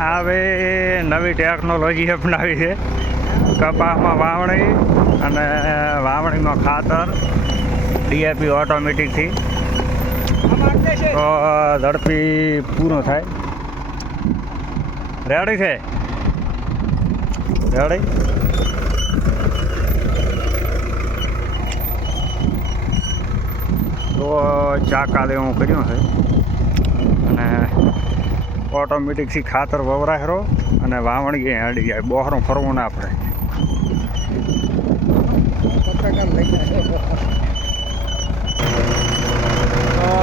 હવે નવી ટેકનોલોજી અપનાવી છે. કપાસમાં વાવણી અને વાવણીમાં ખાતર ડીએપી ઓટોમેટિકથી તો ઝડપી પૂરો થાય. રેડી છે? રેડી તો, ચાકા દેવું કર્યું છે. અને ઓટોમેટિકથી ખાતર વવરાય રહો અને વાવણી એ હડી જાય. બહોરું ફરવું ના પડે.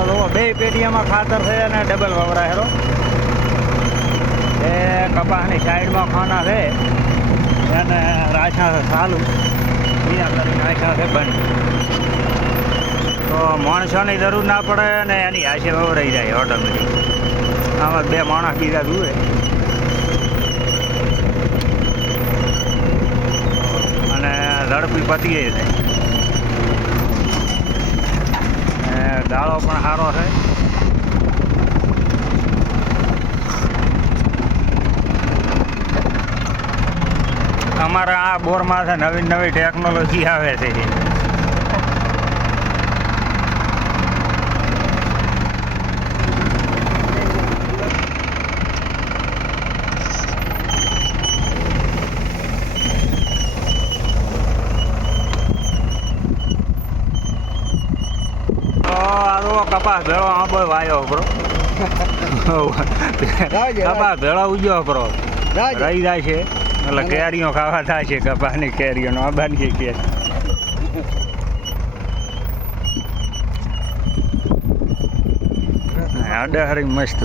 તો બે પેટીયામાં ખાતર છે અને ડબલ વવરાય રહો. એ કપાસની સાઈડમાં ખાના છે અને રાછા છે ચાલુ. બીજા કરીને રાછા છે બંધ. તો માણસોની જરૂર ના પડે અને એની હાશે વવરાઈ જાય ઓટોમેટિક. આમાં બે માણસ બીજા જુએ. અને ઝડપી પતીએ છે. ગાળો પણ સારો છે. અમારા આ બોરમાં છે નવી નવી ટેકનોલોજી આવે છે તો આ કપાસ ભેળો આંબો વાયો બરો કપાસ ભેળો ઉજ્યો બરો રહી જાય છે. એટલે કેરીઓ ખાવા થાય છે કપાસની કેરીઓ આંબાની કેરી. અડહરી મસ્ત.